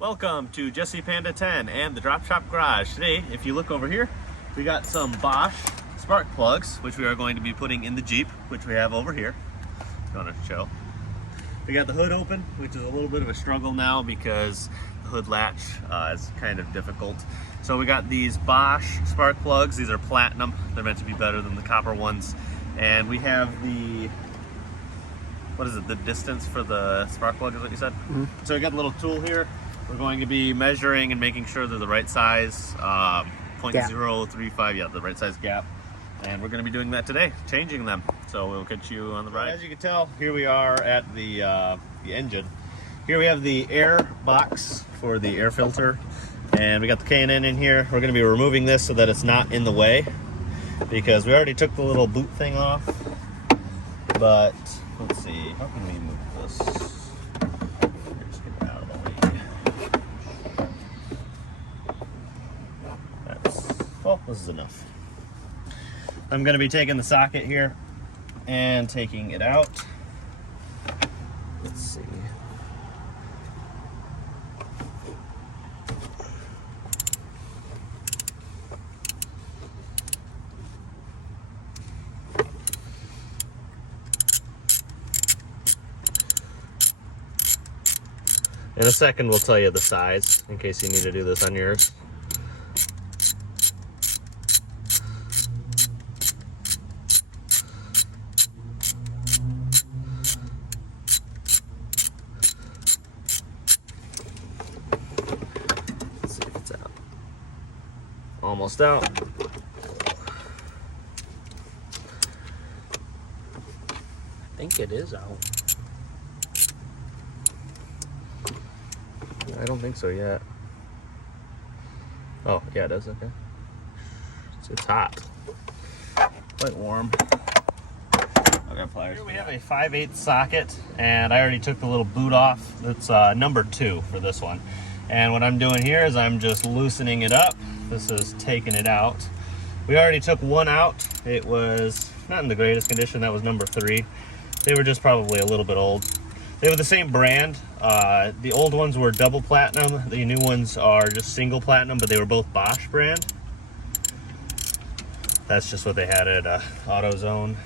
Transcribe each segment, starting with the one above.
Welcome to Jesse Panda 10 and the Drop Shop Garage. Today, if you look over here, we got some Bosch spark plugs, which we are going to be putting in the Jeep, which we have over here. I'm gonna show. We got the hood open, which is a little bit of a struggle now because the hood latch is kind of difficult. So we got these Bosch spark plugs. These are platinum. They're meant to be better than the copper ones. And we have the, what is it, the distance for the spark plug is what you said? Mm-hmm. So we got a little tool here. We're going to be measuring and making sure they're the right size, 0.035, yeah, the right size gap. And we're going to be doing that today, changing them. So we'll catch you on the ride. As you can tell, here we are at the engine. Here we have the air box for the air filter. And we got the K&N in here. We're going to be removing this so that it's not in the way, because we already took the little boot thing off. But let's see, how can we move this? Just get it out of the way. Well, this is enough. I'm going to be taking the socket here and taking it out. Let's see. In a second, we'll tell you the size in case you need to do this on yours. Let's see if it's out. Almost out. I think it is out. I don't think so yet. Oh, yeah, it is, okay. It's hot. Quite warm. Okay, pliers. Here we have a 5/8 socket, and I already took the little boot off. That's number 2 for this one. And what I'm doing here is I'm just loosening it up. This is taking it out. We already took one out. It was not in the greatest condition. That was number 3. They were just probably a little bit old. They were the same brand. The old ones were double platinum. The new ones are just single platinum, but they were both Bosch brand. That's just what they had at AutoZone.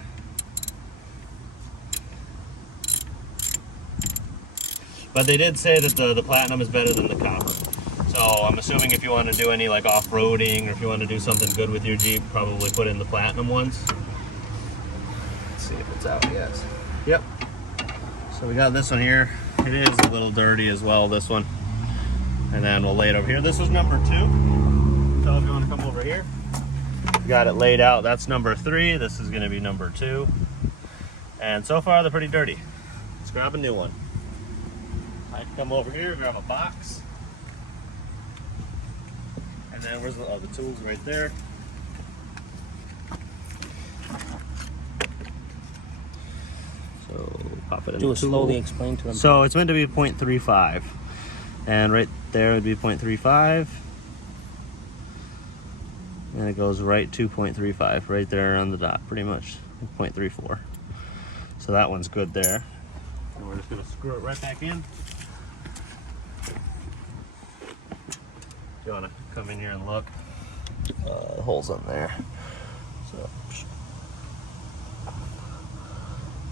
But they did say that the platinum is better than the copper. So I'm assuming if you want to do any like off-roading, or if you want to do something good with your Jeep, probably put in the platinum ones. Let's see if it's out yet. Yep. So we got this one here. It is a little dirty as well, this one. And then we'll lay it over here. This was number 2. So if you want to come over here. We got it laid out. That's number 3. This is going to be number 2. And so far, they're pretty dirty. Let's grab a new one. I can come over here, grab a box. And then where's the tools right there. So pop it in. Do the a slowly explain to them. So it's meant to be 0.35, and right there would be 0.35, and it goes right to 0.35, right there on the dot, pretty much 0.34. So that one's good there. And we're just gonna screw it right back in. You wanna come in here and look? The hole's in there. So.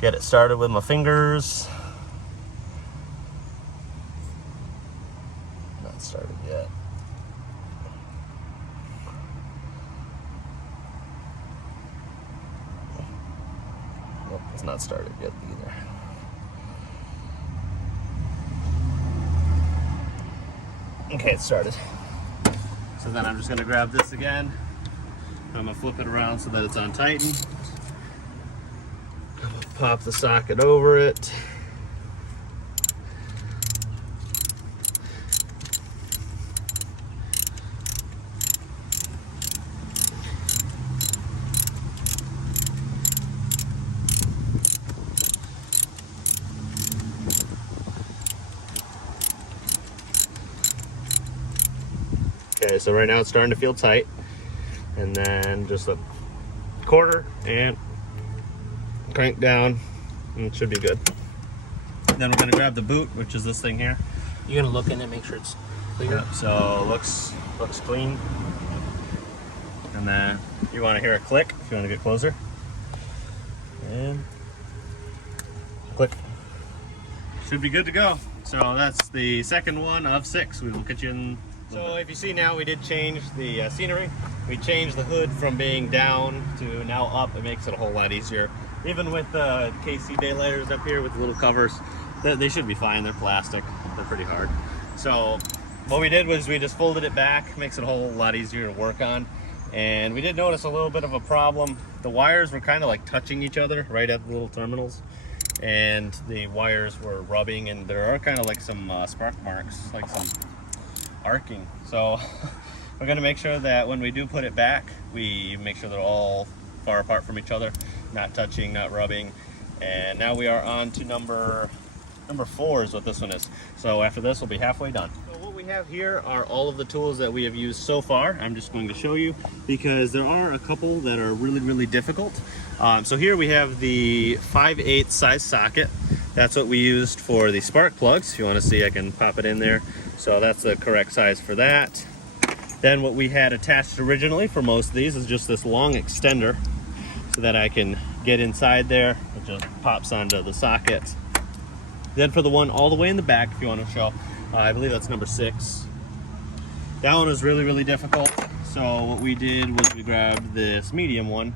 Get it started with my fingers. Not started yet. Nope, it's not started yet either. Okay, it started. So then I'm just gonna grab this again. I'm gonna flip it around so that it's on tighten. Pop the socket over it. Okay, so right now it's starting to feel tight. And then just a quarter and crank down, and it should be good. Then we're going to grab the boot, which is this thing here. You gonna look in it, make sure it's clear? Yep, so looks clean. And then you want to hear a click if you want to get closer. And click. Should be good to go. So that's the second one of 6. We will get you in. So if you see now, we did change the scenery. We changed the hood from being down to now up. It makes it a whole lot easier. Even with the KC daylighters up here with the little covers, they should be fine. They're plastic. They're pretty hard. So what we did was we just folded it back. Makes it a whole lot easier to work on. And we did notice a little bit of a problem. The wires were kind of like touching each other right at the little terminals. And the wires were rubbing, and there are kind of like some spark marks, like some arcing. So we're going to make sure that when we do put it back, we make sure they're all far apart from each other, not touching, not rubbing. And now we are on to number 4 is what this one is. So after this, we'll be halfway done. So what we have here are all of the tools that we have used so far. I'm just going to show you because there are a couple that are really difficult. So here we have the 5/8 size socket. That's what we used for the spark plugs. If you want to see, I can pop it in there. So that's the correct size for that. Then what we had attached originally for most of these is just this long extender so that I can get inside there. It just pops onto the socket. Then for the one all the way in the back, if you want to show, I believe that's number 6. That one was really difficult. So what we did was we grabbed this medium one,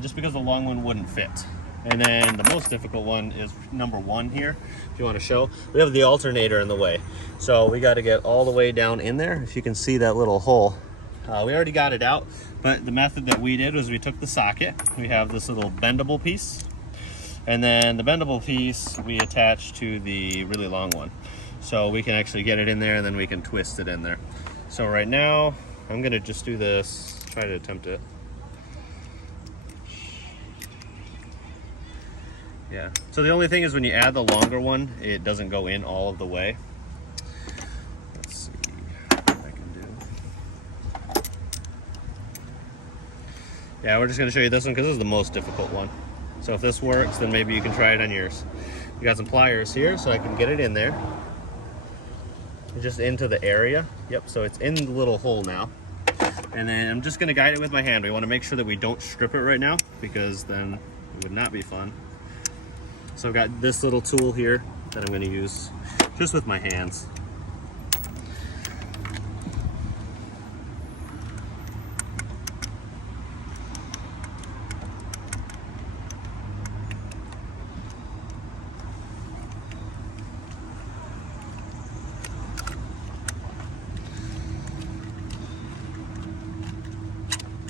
just because the long one wouldn't fit. And then the most difficult one is number 1 here. If you want to show, we have the alternator in the way. So we got to get all the way down in there. If you can see that little hole, we already got it out. But the method that we did was we took the socket. We have this little bendable piece. And then the bendable piece we attach to the really long one. So we can actually get it in there and then we can twist it in there. So right now, I'm gonna just do this, try to attempt it. Yeah, so the only thing is when you add the longer one, it doesn't go in all of the way. Let's see what I can do. Yeah, we're just gonna show you this one because this is the most difficult one. So if this works, then maybe you can try it on yours. We got some pliers here so I can get it in there. Just into the area. Yep, so it's in the little hole now. And then I'm just gonna guide it with my hand. We wanna make sure that we don't strip it right now because then it would not be fun. So I've got this little tool here that I'm gonna use just with my hands.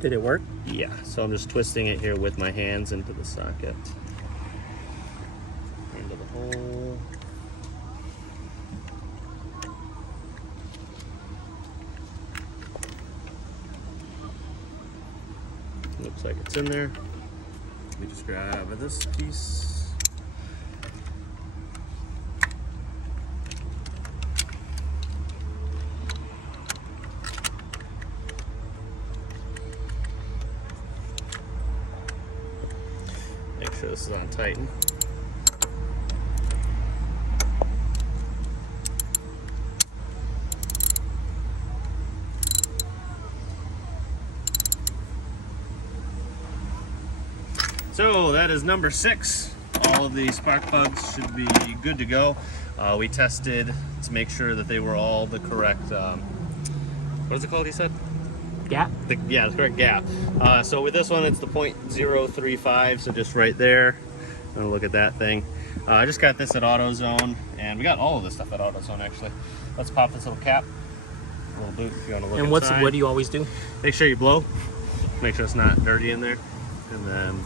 Did it work? Yeah, so I'm just twisting it here with my hands into the socket. Into the hole. Looks like it's in there. We just grab this piece. Make sure this is on tighten. So that is number 6. All of the spark plugs should be good to go. We tested to make sure that they were all the correct, what is it called, he said? Gap? Yeah, the correct gap. So with this one, it's the 0.035, so just right there. I'm gonna look at that thing. I just got this at AutoZone, and we got all of this stuff at AutoZone actually. Let's pop this little cap, little boot if you want to look And inside. what do you always do? Make sure you blow. Make sure it's not dirty in there. And then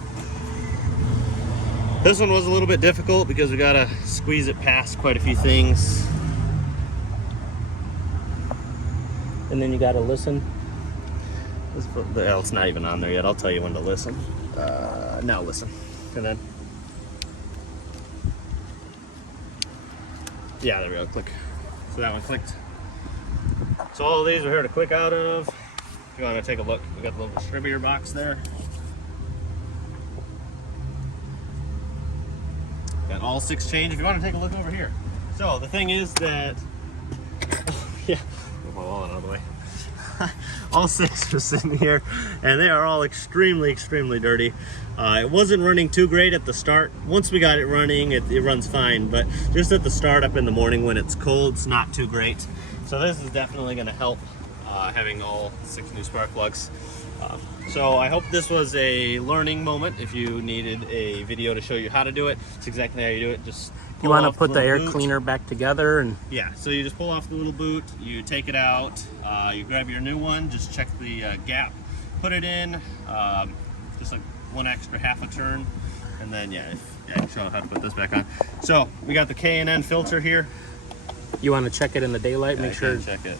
this one was a little bit difficult because we gotta squeeze it past quite a few things. And then you gotta listen. Well, it's not even on there yet. I'll tell you when to listen. Now listen. And then, yeah, there we go, click. So that one clicked. So all of these are here to click out of. If you want to take a look, we got the little distributor box there. Got all 6 chains. If you want to take a look over here. So the thing is that Yeah, move my wallet out of the way. All 6 are sitting here, and they are all extremely dirty. It wasn't running too great at the start. Once we got it running, it runs fine, but just at the start up in the morning when it's cold, it's not too great. So this is definitely going to help, having all 6 new spark plugs. So I hope this was a learning moment. If you needed a video to show you how to do it, it's exactly how you do it. Just You want to put the air cleaner back together, and yeah, so you just pull off the little boot, you take it out, you grab your new one, just check the gap, put it in, just like one extra half a turn, and then yeah, I can show how to put this back on. So we got the K&N filter here. you want to check it in the daylight, make sure. Check it.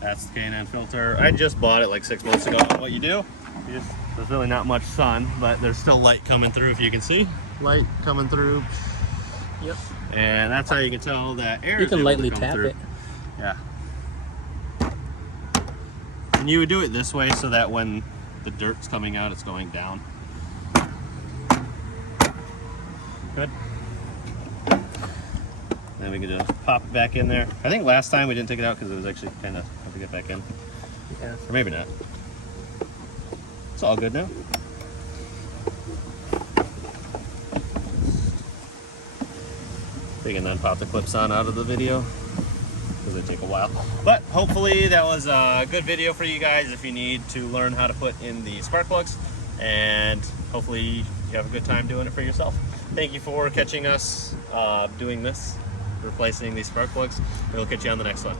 That's the K&N filter. I just bought it like 6 months ago. What you do, there's really not much sun, but there's still light coming through, if you can see. Light coming through. Yep. And that's how you can tell that air You is can able to lightly come tap through. it. Yeah. And you would do it this way so that when the dirt's coming out, it's going down. Good. Then we can just pop it back in there. I think last time we didn't take it out because it was actually kind of hard to get back in. Yeah. Or maybe not. It's all good now. We can then pop the clips on out of the video because they take a while. But hopefully that was a good video for you guys if you need to learn how to put in the spark plugs, and hopefully you have a good time doing it for yourself. Thank you for catching us doing this, replacing these spark plugs. We'll catch you on the next one.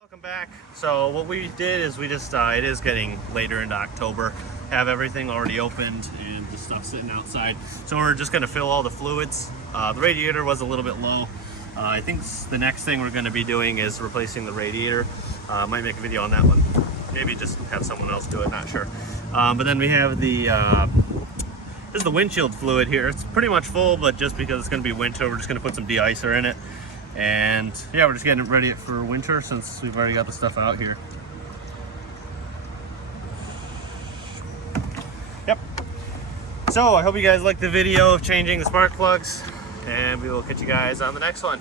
Welcome back. So what we did is we just, it is getting later into October, have everything already opened and the stuff sitting outside. So we're just gonna fill all the fluids. The radiator was a little bit low. I think the next thing we're gonna be doing is replacing the radiator. Might make a video on that one. Maybe just have someone else do it, not sure. But then we have the, this is the windshield fluid here. It's pretty much full, but just because it's gonna be winter, we're just gonna put some de-icer in it. And yeah, we're just getting it ready for winter since we've already got the stuff out here. Yep. So I hope you guys liked the video of changing the spark plugs, and we will catch you guys on the next one.